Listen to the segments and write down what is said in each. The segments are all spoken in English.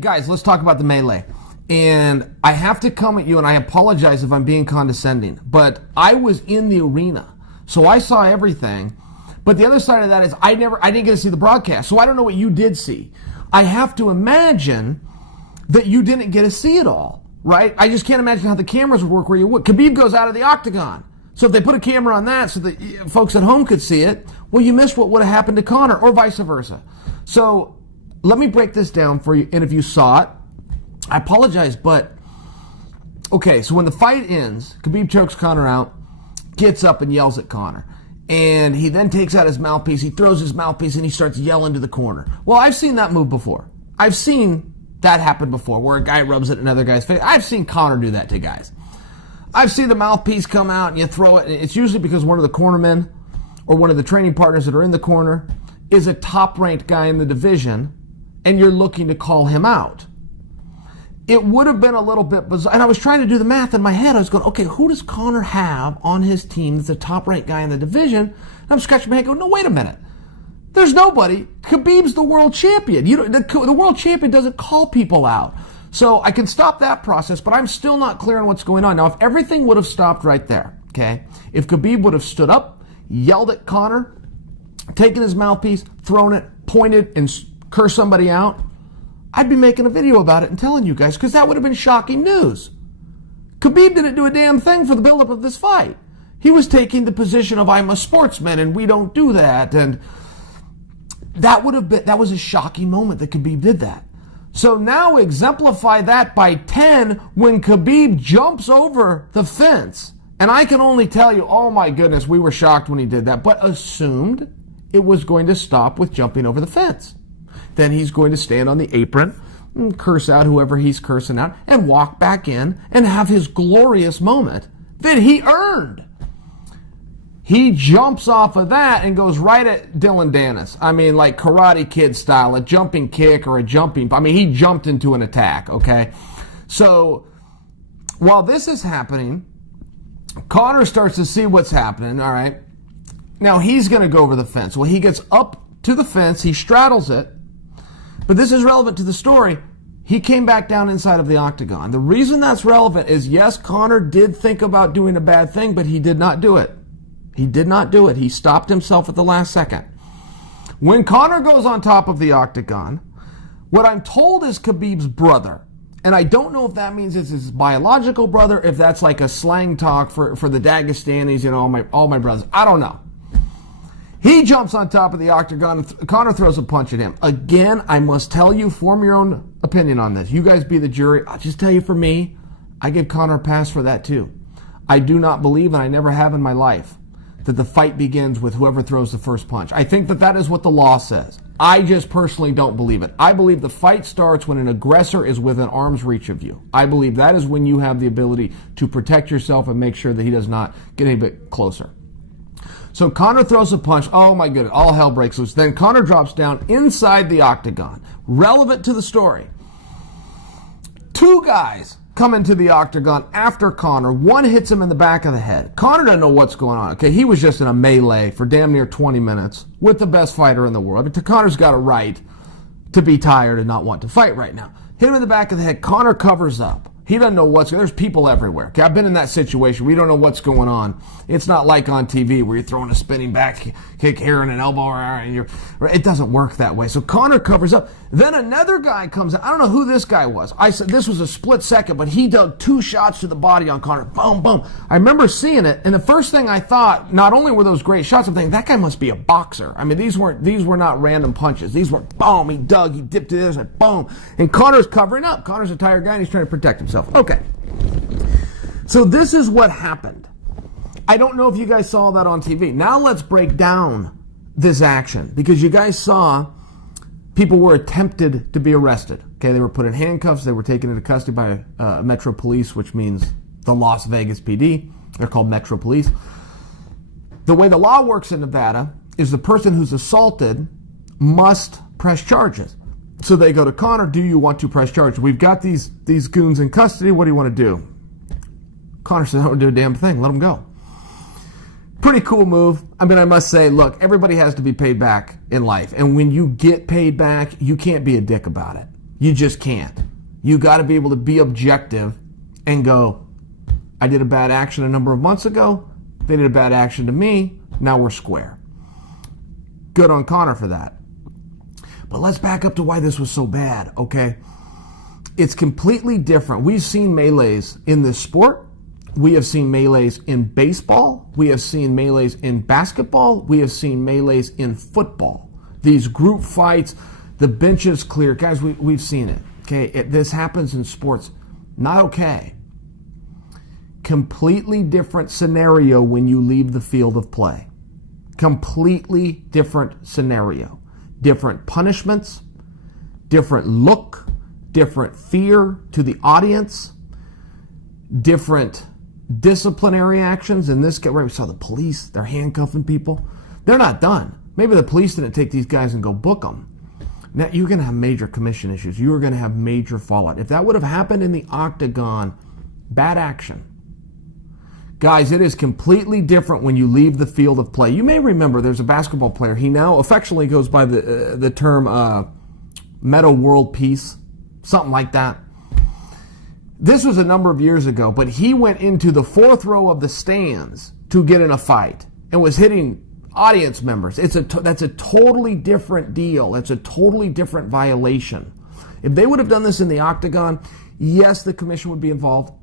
Guys, let's talk about the melee. And I have to come at you, and I apologize if I'm being condescending, but I was in the arena, so I saw everything. But the other side of that is I didn't get to see the broadcast, so I don't know what you did see. I have to imagine that you didn't get to see it all, right? I just can't imagine how the cameras would work where you would. Khabib goes out of the octagon. So if they put a camera on that so that folks at home could see it, well, you missed what would have happened to Conor, or vice versa. So let me break this down for you, and if you saw it, I apologize, but okay, so when the fight ends, Khabib chokes Conor out, gets up and yells at Conor. And he then takes out his mouthpiece, he throws his mouthpiece, and he starts yelling to the corner. Well, I've seen that move before. I've seen that happen before, where a guy rubs it in another guy's face. I've seen Conor do that to guys. I've seen the mouthpiece come out and you throw it. It's usually because one of the cornermen or one of the training partners that are in the corner is a top-ranked guy in the division, and you're looking to call him out. It would have been a little bit bizarre. And I was trying to do the math in my head. I was going, okay, who does Conor have on his team that's the top-ranked guy in the division? And I'm scratching my head going, no, wait a minute. There's nobody. Khabib's the world champion. The world champion doesn't call people out. So I can stop that process, but I'm still not clear on what's going on. Now, if everything would have stopped right there, okay, if Khabib would have stood up, yelled at Conor, taken his mouthpiece, thrown it, pointed, and cursed somebody out, I'd be making a video about it and telling you guys, because that would have been shocking news. Khabib didn't do a damn thing for the buildup of this fight. He was taking the position of, I'm a sportsman and we don't do that. And that was a shocking moment that Khabib did that. So now exemplify that by 10 when Khabib jumps over the fence. And I can only tell you, oh my goodness, we were shocked when he did that, but assumed it was going to stop with jumping over the fence. Then he's going to stand on the apron and curse out whoever he's cursing out and walk back in and have his glorious moment that he earned. He jumps off of that and goes right at Dylan Dennis. I mean, like Karate Kid style, a jumping kick or a jumping... I mean, he jumped into an attack, okay? So while this is happening, Conor starts to see what's happening, all right? Now, he's going to go over the fence. Well, he gets up to the fence, he straddles it, but this is relevant to the story. He came back down inside of the octagon. The reason that's relevant is, yes, Conor did think about doing a bad thing, but he did not do it. He did not do it. He stopped himself at the last second. When Conor goes on top of the octagon, what I'm told is Khabib's brother, and I don't know if that means it's his biological brother, if that's like a slang talk for the Dagestanis, all my brothers. I don't know. He jumps on top of the octagon. Conor throws a punch at him. Again, I must tell you, form your own opinion on this. You guys be the jury. I'll just tell you, for me, I give Conor a pass for that too. I do not believe, and I never have in my life, that the fight begins with whoever throws the first punch. I think that is what the law says. I just personally don't believe it. I believe the fight starts when an aggressor is within arm's reach of you. I believe that is when you have the ability to protect yourself and make sure that he does not get any bit closer. So Conor throws a punch. Oh my goodness, all hell breaks loose. Then Conor drops down inside the octagon. Relevant to the story. Two guys come into the octagon after Conor. One hits him in the back of the head. Conor doesn't know what's going on. Okay, he was just in a melee for damn near 20 minutes with the best fighter in the world. But Conor's got a right to be tired and not want to fight right now. Hit him in the back of the head. Conor covers up. He doesn't know what's going on. There's people everywhere. Okay, I've been in that situation. We don't know what's going on. It's not like on TV where you're throwing a spinning back kick here and an elbow, and it doesn't work that way. So Conor covers up. Then another guy comes in. I don't know who this guy was. I said this was a split second, but he dug two shots to the body on Conor. Boom, boom. I remember seeing it, and the first thing I thought, not only were those great shots, I'm thinking, that guy must be a boxer. I mean, these were not random punches. These were boom, he dug, he dipped to this, and boom. And Conor's covering up. Conor's a tired guy, and he's trying to protect himself. Okay. So this is what happened. I don't know if you guys saw that on TV. Now let's break down this action, because you guys saw people were attempted to be arrested. Okay, they were put in handcuffs. They were taken into custody by Metro Police, which means the Las Vegas PD. They're called Metro Police. The way the law works in Nevada is the person who's assaulted must press charges. So they go to Conor, do you want to press charges? We've got these goons in custody. What do you want to do? Conor says, I don't do a damn thing. Let them go. Pretty cool move. I mean, I must say, look, everybody has to be paid back in life. And when you get paid back, you can't be a dick about it. You just can't. You got to be able to be objective and go, I did a bad action a number of months ago. They did a bad action to me. Now we're square. Good on Conor for that. But let's back up to why this was so bad, okay? It's completely different. We've seen melees in this sport. We have seen melees in baseball. We have seen melees in basketball. We have seen melees in football. These group fights, the benches clear. Guys, we've seen it, okay? This happens in sports. Not okay. Completely different scenario when you leave the field of play. Completely different scenario. Different punishments, different look, different fear to the audience, different disciplinary actions. In this case, right, we saw the police, they're handcuffing people. They're not done. Maybe the police didn't take these guys and go book them. Now, you're going to have major commission issues. You are going to have major fallout. If that would have happened in the octagon, bad action. Guys, it is completely different when you leave the field of play. You may remember there's a basketball player. He now affectionately goes by the term Meta World Peace, something like that. This was a number of years ago, but he went into the fourth row of the stands to get in a fight and was hitting audience members. That's a totally different deal. It's a totally different violation. If they would have done this in the octagon, yes, the commission would be involved.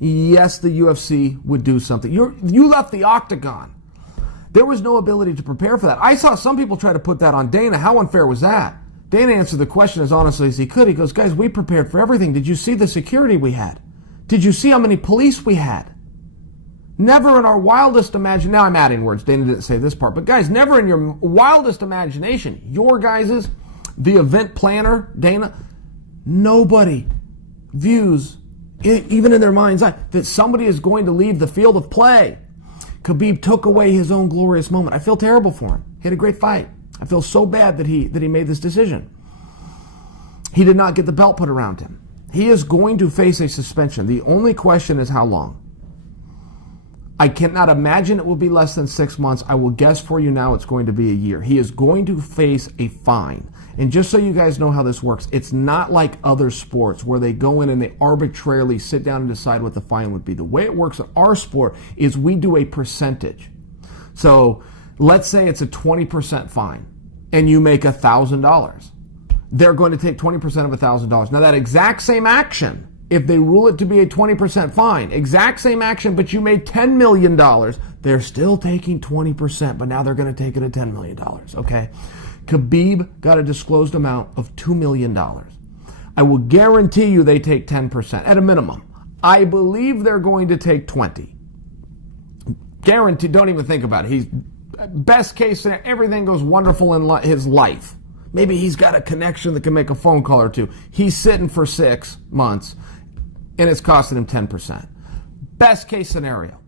Yes, the UFC would do something. You left the octagon. There was no ability to prepare for that. I saw some people try to put that on Dana. How unfair was that? Dana answered the question as honestly as he could. He goes, guys, we prepared for everything. Did you see the security we had? Did you see how many police we had? Never in our wildest imagination. Now I'm adding words. Dana didn't say this part. But guys, never in your wildest imagination, your guys's, the event planner, Dana, nobody views even in their mind's eye, that somebody is going to leave the field of play. Khabib took away his own glorious moment. I feel terrible for him. He had a great fight. I feel so bad that he made this decision. He did not get the belt put around him. He is going to face a suspension. The only question is how long. I cannot imagine it will be less than 6 months. I will guess for you now it's going to be a year. He is going to face a fine. And just so you guys know how this works, it's not like other sports where they go in and they arbitrarily sit down and decide what the fine would be. The way it works in our sport is we do a percentage. So let's say it's a 20% fine and you make $1,000. They're going to take 20% of $1,000. Now that exact same action, if they rule it to be a 20% fine, exact same action, but you made $10 million, they're still taking 20%, but now they're going to take it at $10 million, okay? Khabib got a disclosed amount of $2 million. I will guarantee you they take 10% at a minimum. I believe they're going to take 20. Guaranteed, don't even think about it. He's best case scenario, everything goes wonderful in his life. Maybe he's got a connection that can make a phone call or two. He's sitting for 6 months and it's costing him 10%. Best case scenario.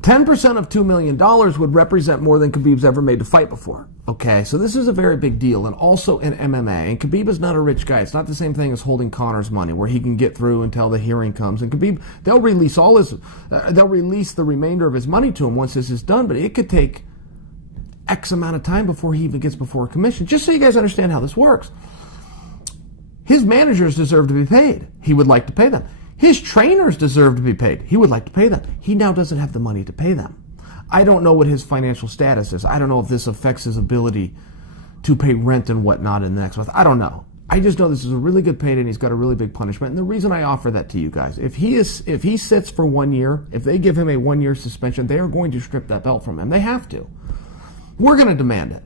10% of $2 million would represent more than Khabib's ever made to fight before. Okay, so this is a very big deal, and also in MMA. And Khabib is not a rich guy. It's not the same thing as holding Conor's money, where he can get through until the hearing comes. And Khabib, they'll release the remainder of his money to him once this is done, but it could take X amount of time before he even gets before a commission. Just so you guys understand how this works. His managers deserve to be paid. He would like to pay them. His trainers deserve to be paid. He would like to pay them. He now doesn't have the money to pay them. I don't know what his financial status is. I don't know if this affects his ability to pay rent and whatnot in the next month. I don't know. I just know this is a really good payday and he's got a really big punishment. And the reason I offer that to you guys, if he sits for 1 year, if they give him a 1-year suspension, they are going to strip that belt from him. They have to. We're going to demand it.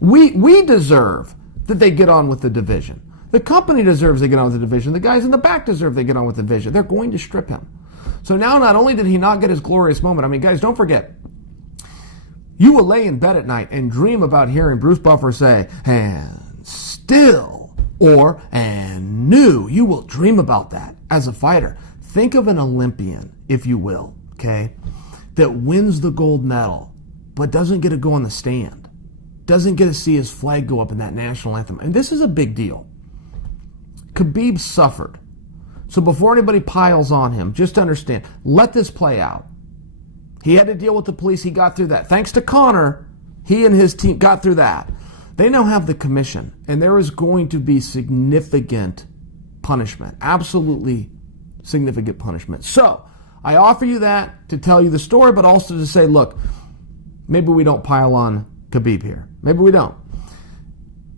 We deserve that they get on with the division. The company deserves they get on with the division. The guys in the back deserve they get on with the division. They're going to strip him. So now not only did he not get his glorious moment, I mean, guys, don't forget, you will lay in bed at night and dream about hearing Bruce Buffer say, and still, or and new. You will dream about that as a fighter. Think of an Olympian, if you will, okay, that wins the gold medal, but doesn't get to go on the stand, doesn't get to see his flag go up in that national anthem. And this is a big deal. Khabib suffered. So before anybody piles on him, just understand, let this play out. He had to deal with the police. He got through that. Thanks to Conor, he and his team got through that. They now have the commission, and there is going to be significant punishment, absolutely significant punishment. So I offer you that to tell you the story, but also to say, look, maybe we don't pile on Khabib here. Maybe we don't.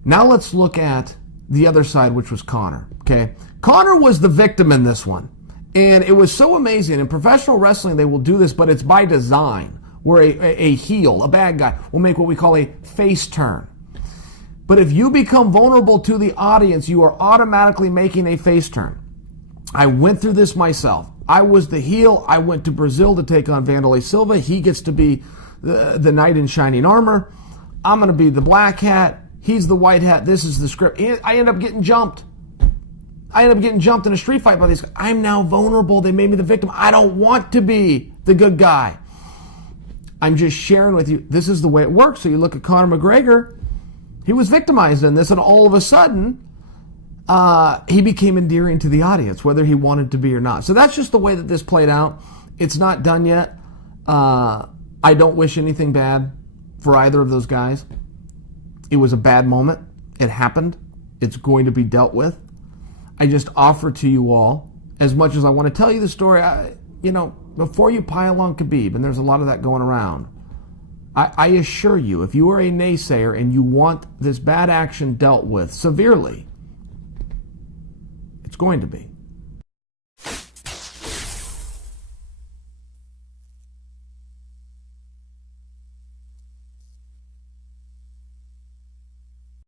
Now let's look at the other side, which was Conor. Okay, Conor was the victim in this one, and it was so amazing. In professional wrestling, they will do this, but it's by design, where a heel, a bad guy, will make what we call a face turn. But if you become vulnerable to the audience, you are automatically making a face turn. I went through this myself. I was the heel. I went to Brazil to take on Vanderlei Silva. He gets to be the knight in shining armor. I'm going to be the black hat. He's the white hat. This is the script. I end up getting jumped. I end up getting jumped in a street fight by these guys. I'm now vulnerable. They made me the victim. I don't want to be the good guy. I'm just sharing with you, this is the way it works. So you look at Conor McGregor. He was victimized in this, and all of a sudden, he became endearing to the audience, whether he wanted to be or not. So that's just the way that this played out. It's not done yet. I don't wish anything bad for either of those guys. It was a bad moment. It happened. It's going to be dealt with. I just offer to you all, as much as I want to tell you the story, before you pile on Khabib, and there's a lot of that going around, I assure you, if you are a naysayer and you want this bad action dealt with severely, it's going to be.